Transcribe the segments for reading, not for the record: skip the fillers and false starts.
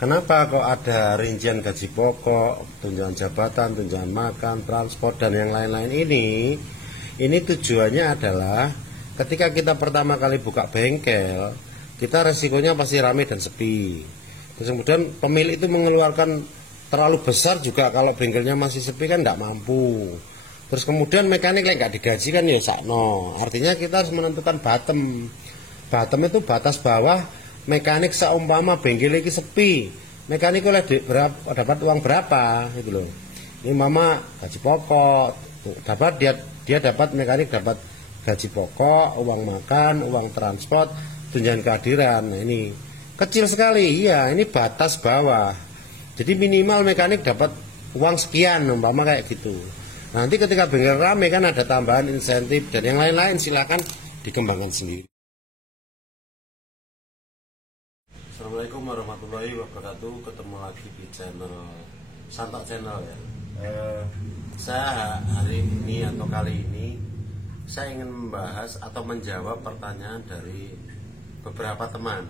Kenapa kok ada rincian gaji pokok, tunjangan jabatan, tunjangan makan, transport, dan yang lain-lain ini? Ini tujuannya adalah ketika kita pertama kali buka bengkel, kita resikonya pasti ramai dan sepi. Terus kemudian pemilik itu mengeluarkan terlalu besar juga kalau bengkelnya masih sepi kan nggak mampu. Terus kemudian mekanik yang nggak digaji kan ya sakno. Artinya kita harus menentukan bottom. Bottom itu batas bawah mekanik seumpama bengkel ini sepi. Mekanik oleh dapat uang berapa gitu loh. Ini mama gaji pokok, dapat dia dapat mekanik dapat gaji pokok, uang makan, uang transport, tunjangan kehadiran. Nah, ini kecil sekali. Iya, ini batas bawah. Jadi minimal mekanik dapat uang sekian umpama kayak gitu. Nanti ketika bengkel rame kan ada tambahan insentif dan yang lain-lain, silakan dikembangkan sendiri. Assalamualaikum warahmatullahi wabarakatuh. Ketemu lagi di channel Santok Channel ya. Saya hari ini atau kali ini saya ingin membahas atau menjawab pertanyaan dari beberapa teman.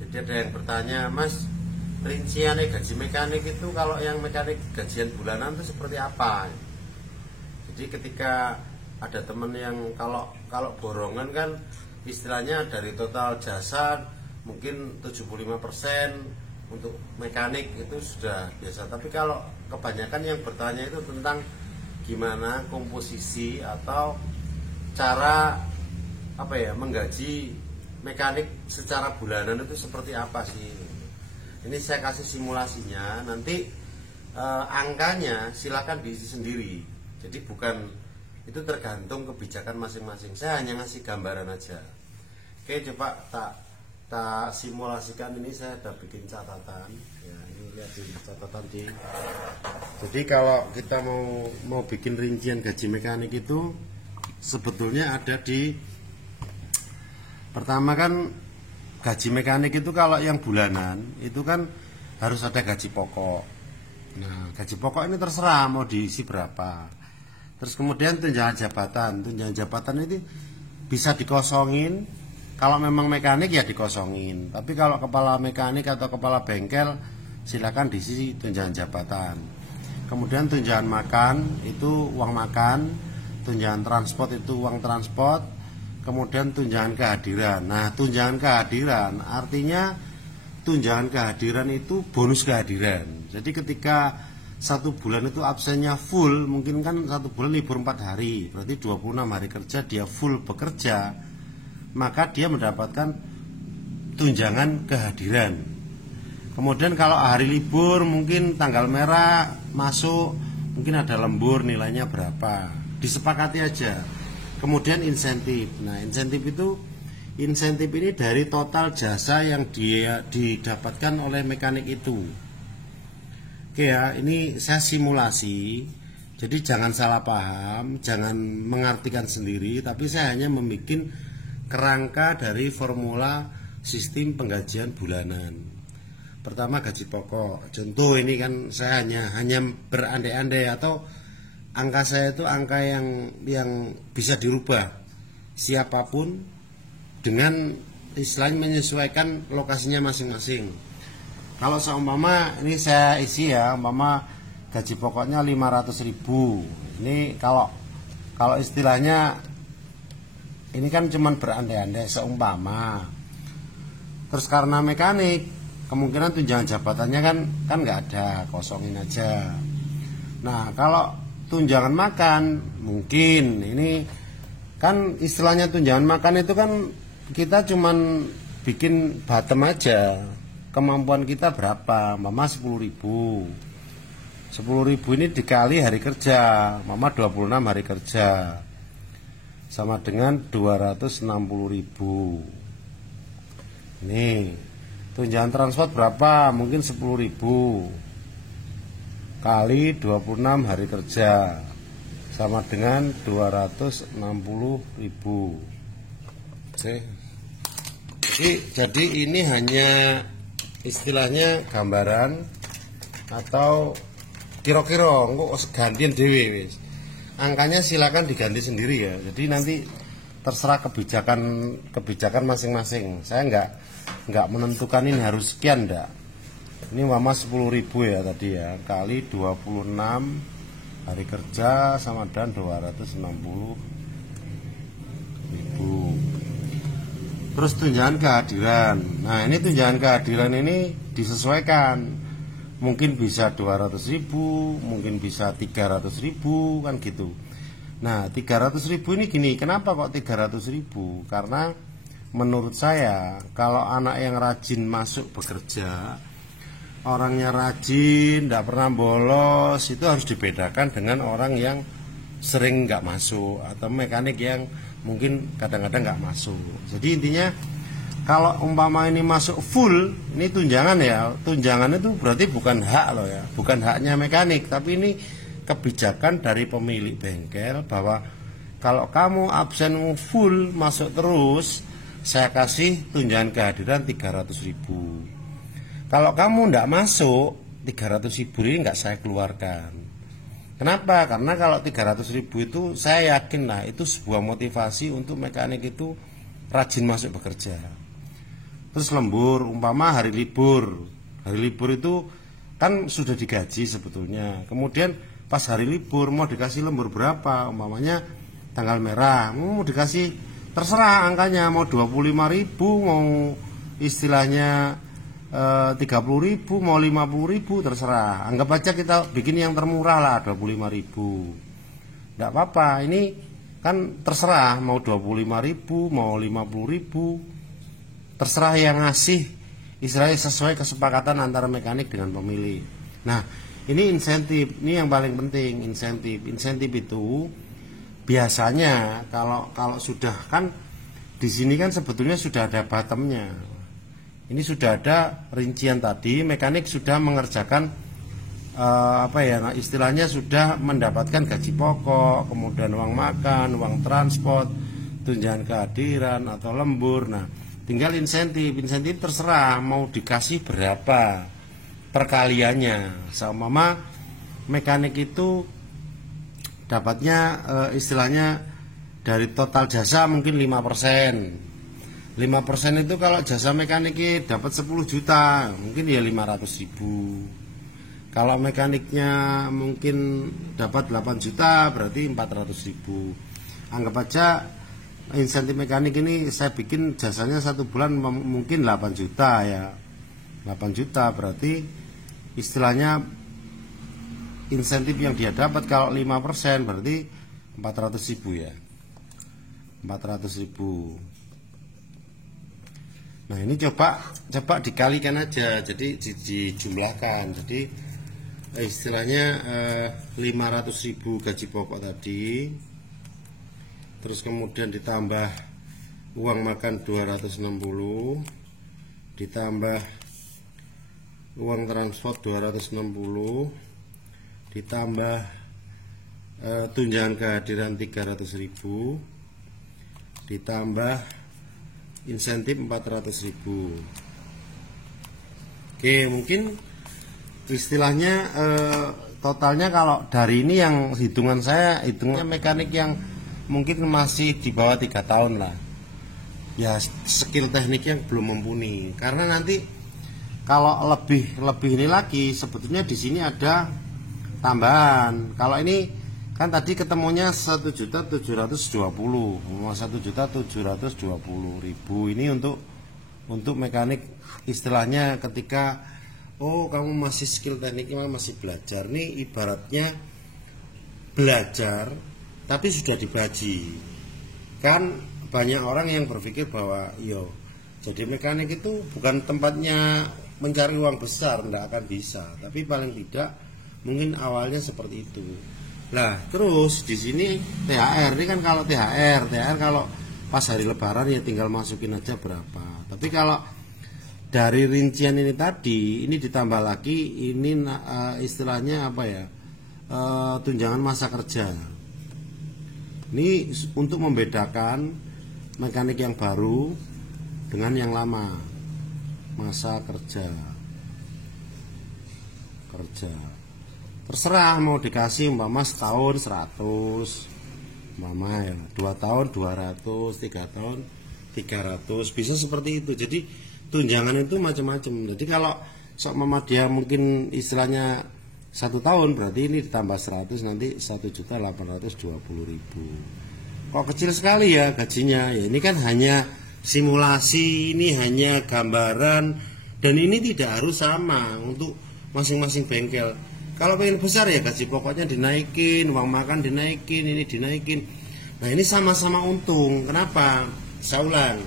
Jadi ada yang bertanya, Mas, rincian gaji mekanik itu kalau yang mekanik gajian bulanan itu seperti apa? Jadi ketika ada teman yang kalau borongan kan istilahnya dari total jasa mungkin 75% untuk mekanik itu sudah biasa. Tapi kalau kebanyakan yang bertanya itu tentang gimana komposisi atau cara menggaji mekanik secara bulanan itu seperti apa sih? Ini saya kasih simulasinya, nanti angkanya silakan diisi sendiri. Jadi bukan itu tergantung kebijakan masing-masing. Saya hanya ngasih gambaran aja. Oke, coba tak simulasikan. Ini saya sudah bikin catatan. Ya, ini lihat di catatan di. Jadi kalau kita mau bikin rincian gaji mekanik itu sebetulnya ada di pertama kan gaji mekanik itu kalau yang bulanan itu kan harus ada gaji pokok. Nah, gaji pokok ini terserah mau diisi berapa. Terus kemudian tunjangan jabatan itu bisa dikosongin. Kalau memang mekanik ya dikosongin. Tapi kalau kepala mekanik atau kepala bengkel silakan diisi tunjangan jabatan. Kemudian tunjangan makan itu uang makan, tunjangan transport itu uang transport, kemudian tunjangan kehadiran. Nah, tunjangan kehadiran artinya tunjangan kehadiran itu bonus kehadiran. Jadi ketika satu bulan itu absennya full, mungkin kan satu bulan libur 4 hari, berarti 26 hari kerja dia full bekerja, maka dia mendapatkan tunjangan kehadiran. Kemudian kalau hari libur mungkin tanggal merah masuk, mungkin ada lembur nilainya berapa, disepakati aja. Kemudian insentif. Nah, insentif ini dari total jasa yang dia didapatkan oleh mekanik itu. Oke ya, ini saya simulasi. Jadi jangan salah paham, jangan mengartikan sendiri, tapi saya hanya membuat kerangka dari formula sistem penggajian bulanan. Pertama gaji pokok. Contoh ini kan saya hanya berandai-andai atau angka saya itu angka yang bisa dirubah siapapun dengan istilahnya menyesuaikan lokasinya masing-masing. Kalau seumpama ini saya isi ya, umpama gaji pokoknya 500.000. Ini kalau istilahnya ini kan cuman berandai-andai seumpama. Terus karena mekanik kemungkinan tunjangan jabatannya kan nggak ada, kosongin aja. Nah, kalau tunjangan makan mungkin ini kan istilahnya tunjangan makan itu kan kita cuman bikin bottom aja. Kemampuan kita berapa? Mama 10.000. 10.000 ini dikali hari kerja. Mama 26 hari kerja. Sama dengan 260.000. Nih, tunjangan transport berapa? Mungkin 10.000 kali 26 hari kerja. Sama dengan 260.000. Oke. Jadi ini hanya istilahnya gambaran atau kira-kira kok gantian dewe wis. Angkanya silakan diganti sendiri ya. Jadi nanti terserah kebijakan masing-masing. Saya nggak menentukan ini harus sekian enggak. Ini umpama 10.000 ya tadi ya, kali 26 hari kerja sama dengan 260.000. Terus tunjangan kehadiran. Nah, ini tunjangan kehadiran ini disesuaikan. Mungkin bisa 200.000, mungkin bisa 300.000 kan gitu. Nah, 300.000 ini gini, kenapa kok 300.000? Karena menurut saya kalau anak yang rajin masuk bekerja, orangnya rajin, tidak pernah bolos, itu harus dibedakan dengan orang yang sering nggak masuk atau mekanik yang mungkin kadang-kadang nggak masuk. Jadi intinya kalau umpama ini masuk full, ini tunjangan ya. Tunjangan itu berarti bukan hak loh ya, bukan haknya mekanik, tapi ini kebijakan dari pemilik bengkel bahwa kalau kamu absen full masuk terus, saya kasih tunjangan kehadiran 300.000. Kalau kamu tidak masuk, 300.000 ini nggak saya keluarkan. Kenapa? Karena kalau 300.000 itu saya yakin lah itu sebuah motivasi untuk mekanik itu rajin masuk bekerja. Terus lembur, umpama hari libur. Hari libur itu kan sudah digaji sebetulnya. Kemudian pas hari libur mau dikasih lembur berapa? Umpamanya tanggal merah, mau dikasih terserah angkanya, mau 25.000, mau istilahnya 30.000, mau 50.000, terserah. Anggap aja kita bikin yang termurah lah, 25.000. Tidak apa-apa, ini kan terserah mau 25.000, mau 50.000, terserah yang ngasih, istilahnya sesuai kesepakatan antara mekanik dengan pemilik. Nah, ini insentif, ini yang paling penting, insentif. Insentif itu biasanya kalau sudah kan di sini kan sebetulnya sudah ada bottomnya. Ini sudah ada rincian tadi, mekanik sudah mengerjakan istilahnya sudah mendapatkan gaji pokok, kemudian uang makan, uang transport, tunjangan kehadiran atau lembur. Nah, tinggal insentif. Insentif terserah mau dikasih berapa perkaliannya. Sama mekanik itu dapatnya istilahnya dari total jasa mungkin 5%. 5% itu kalau jasa mekaniknya dapat 10 juta, mungkin ya 500.000. Kalau mekaniknya mungkin dapat 8 juta, berarti 400.000. Anggap aja insentif mekanik ini saya bikin jasanya 1 bulan mungkin 8 juta ya. 8 juta berarti istilahnya insentif yang dia dapat kalau 5% berarti 400.000 ya. 400.000. Nah, ini coba dikalikan aja, jadi dijumlahkan. Jadi istilahnya 500.000 gaji pokok tadi, terus kemudian ditambah uang makan 260, ditambah uang transport 260, ditambah tunjangan kehadiran 300.000, ditambah insentif 400.000. Oke, mungkin istilahnya totalnya kalau dari ini yang hitungan saya, hitungnya mekanik yang mungkin masih di bawah 3 tahun lah. Ya, skill tekniknya belum mumpuni. Karena nanti kalau lebih ini lagi sebetulnya di sini ada tambahan. Kalau ini kan tadi ketemunya 1.720.000, 1.720.000 ini untuk mekanik istilahnya ketika kamu masih skill tekniknya masih belajar. Nih ibaratnya belajar tapi sudah dibaji. Kan banyak orang yang berpikir bahwa jadi mekanik itu bukan tempatnya mencari uang besar, tidak akan bisa. Tapi paling tidak mungkin awalnya seperti itu. Nah, terus di sini THR ini kan kalau THR kalau pas hari Lebaran ya tinggal masukin aja berapa. Tapi kalau dari rincian ini tadi, ini ditambah lagi ini istilahnya apa ya? Tunjangan masa kerja. Ini untuk membedakan mekanik yang baru dengan yang lama. Masa kerja. Terserah mau dikasih umpama setahun 100, umpama ya 2 tahun 200, 3 tahun 300, bisa seperti itu. Jadi tunjangan itu macam-macam. Jadi kalau sok mama dia mungkin istilahnya 1 tahun, berarti ini ditambah 100 nanti 1.820.000. Kok kecil sekali ya gajinya? Ya ini kan hanya simulasi, ini hanya gambaran, dan ini tidak harus sama untuk masing-masing bengkel. Kalau pengen besar ya gaji pokoknya dinaikin, uang makan dinaikin, ini dinaikin. Nah ini sama-sama untung. Kenapa? Saya ulang,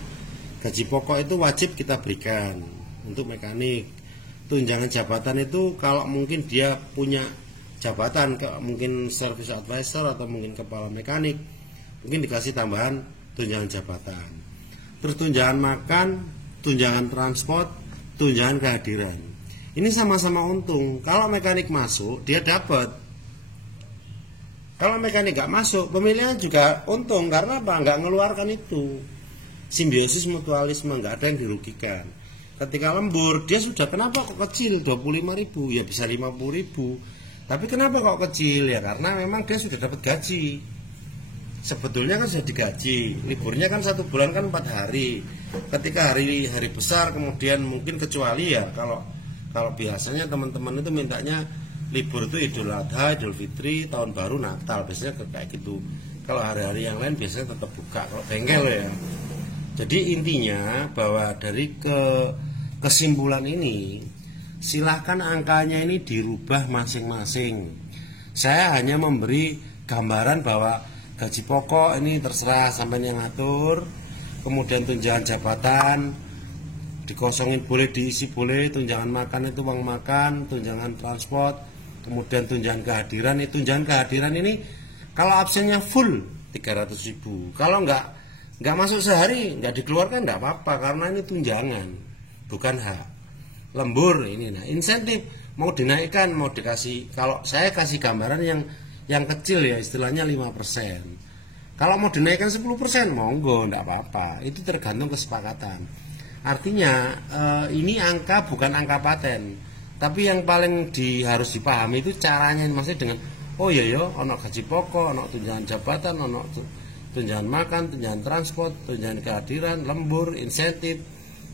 gaji pokok itu wajib kita berikan untuk mekanik. Tunjangan jabatan itu kalau mungkin dia punya jabatan, mungkin service advisor atau mungkin kepala mekanik, mungkin dikasih tambahan tunjangan jabatan. Terus tunjangan makan, tunjangan transport, tunjangan kehadiran. Ini sama-sama untung. Kalau mekanik masuk, dia dapat. Kalau mekanik gak masuk, pemilihan juga untung. Karena apa? Gak ngeluarkan itu. Simbiosis mutualisme, gak ada yang dirugikan. Ketika lembur, dia sudah, kenapa kok kecil 25.000? Ya bisa 50.000. Tapi kenapa kok kecil? Ya karena memang dia sudah dapat gaji. Sebetulnya kan sudah digaji. Liburnya kan 1 bulan kan 4 hari. Ketika hari besar, kemudian mungkin kecuali ya kalau biasanya teman-teman itu mintanya libur itu Idul Adha, Idul Fitri, Tahun Baru, Natal, biasanya kayak gitu. Kalau hari-hari yang lain biasanya tetap buka kalau bengkel ya. Jadi intinya bahwa dari kesimpulan ini, silahkan angkanya ini dirubah masing-masing. Saya hanya memberi gambaran bahwa gaji pokok ini terserah sampai yang ngatur. Kemudian tunjangan jabatan dikosongin boleh, diisi boleh. Tunjangan makan itu uang makan, tunjangan transport, kemudian tunjangan kehadiran. Tunjangan kehadiran ini kalau absennya full 300.000. Kalau nggak masuk sehari nggak dikeluarkan nggak apa-apa, karena ini tunjangan bukan hak. Lembur ini, nah insentif mau dinaikkan, mau dikasih, kalau saya kasih gambaran yang kecil ya, istilahnya 5%. Kalau mau dinaikkan 10% monggo, enggak apa-apa. Itu tergantung kesepakatan. Artinya ini angka bukan angka paten. Tapi yang paling harus dipahami itu caranya, maksudnya dengan oh iya yo, ono gaji pokok, ono tunjangan jabatan, ono tunjangan makan, tunjangan transport, tunjangan kehadiran, lembur, insentif,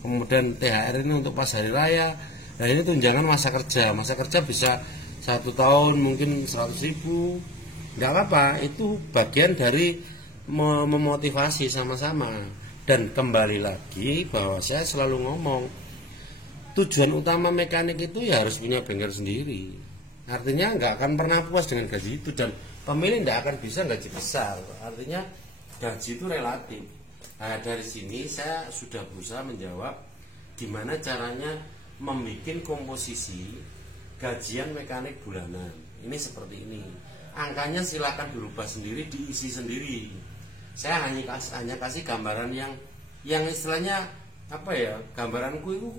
kemudian THR ini untuk pas hari raya. Nah ini tunjangan masa kerja. Masa kerja bisa 1 tahun mungkin 100.000. Enggak apa-apa, itu bagian dari memotivasi sama-sama. Dan kembali lagi bahwa saya selalu ngomong, tujuan utama mekanik itu ya harus punya bengkel sendiri. Artinya nggak akan pernah puas dengan gaji itu, dan pemilih nggak akan bisa gaji besar. Artinya gaji itu relatif. Nah, dari sini saya sudah berusaha menjawab gimana caranya membuat komposisi gajian mekanik bulanan. Ini seperti ini. Angkanya silakan dirubah sendiri, diisi sendiri. Saya hanya kasih gambaran yang istilahnya apa ya? Gambaranku itu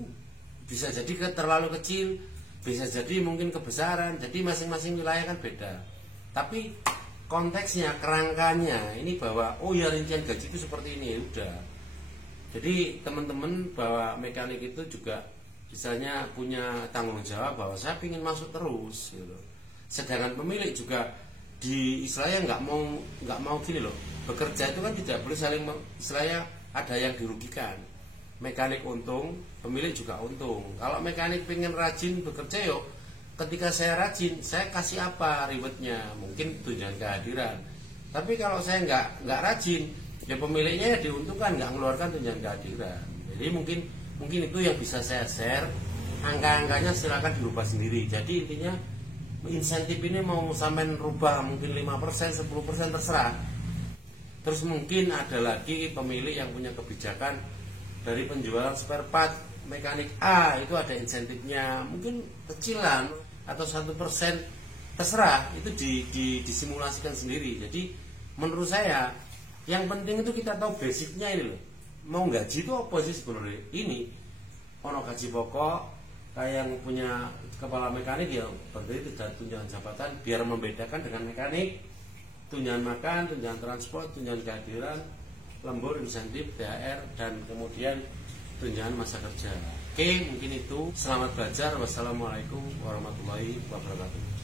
bisa jadi terlalu kecil, bisa jadi mungkin kebesaran. Jadi masing-masing wilayah kan beda. Tapi konteksnya, kerangkanya ini bahwa oh ya rincian gaji itu seperti ini, ya udah. Jadi teman-teman bahwa mekanik itu juga misalnya punya tanggung jawab bahwa saya ingin masuk terus gitu. Sedangkan pemilik juga di istilahnya nggak mau gini loh, bekerja itu kan tidak boleh saling istilahnya ada yang dirugikan. Mekanik untung, pemilik juga untung. Kalau mekanik pengen rajin bekerja yuk, ketika saya rajin, saya kasih apa rewardnya? Mungkin tunjangan kehadiran. Tapi kalau saya nggak rajin, ya pemiliknya ya diuntungkan, nggak mengeluarkan tunjangan kehadiran. Jadi mungkin itu yang bisa saya share. Angka-angkanya silakan dirubah sendiri. Jadi intinya insentif ini mau sampai rubah mungkin 5%, 10% terserah. Terus mungkin ada lagi pemilik yang punya kebijakan dari penjualan spare part mekanik A itu ada insentifnya, mungkin kecilan atau 1%, terserah, itu disimulasikan sendiri. Jadi menurut saya yang penting itu kita tahu basicnya ini loh. Mau gaji itu apa sih sebenarnya? Ini ono gaji pokok, kayak yang punya kepala mekanik ya berarti tidak tunjangan jabatan, biar membedakan dengan mekanik. Tunjangan makan, tunjangan transport, tunjangan kehadiran, lembur, insentif, THR, dan kemudian tunjangan masa kerja. Oke, mungkin itu. Selamat belajar. Wassalamualaikum warahmatullahi wabarakatuh.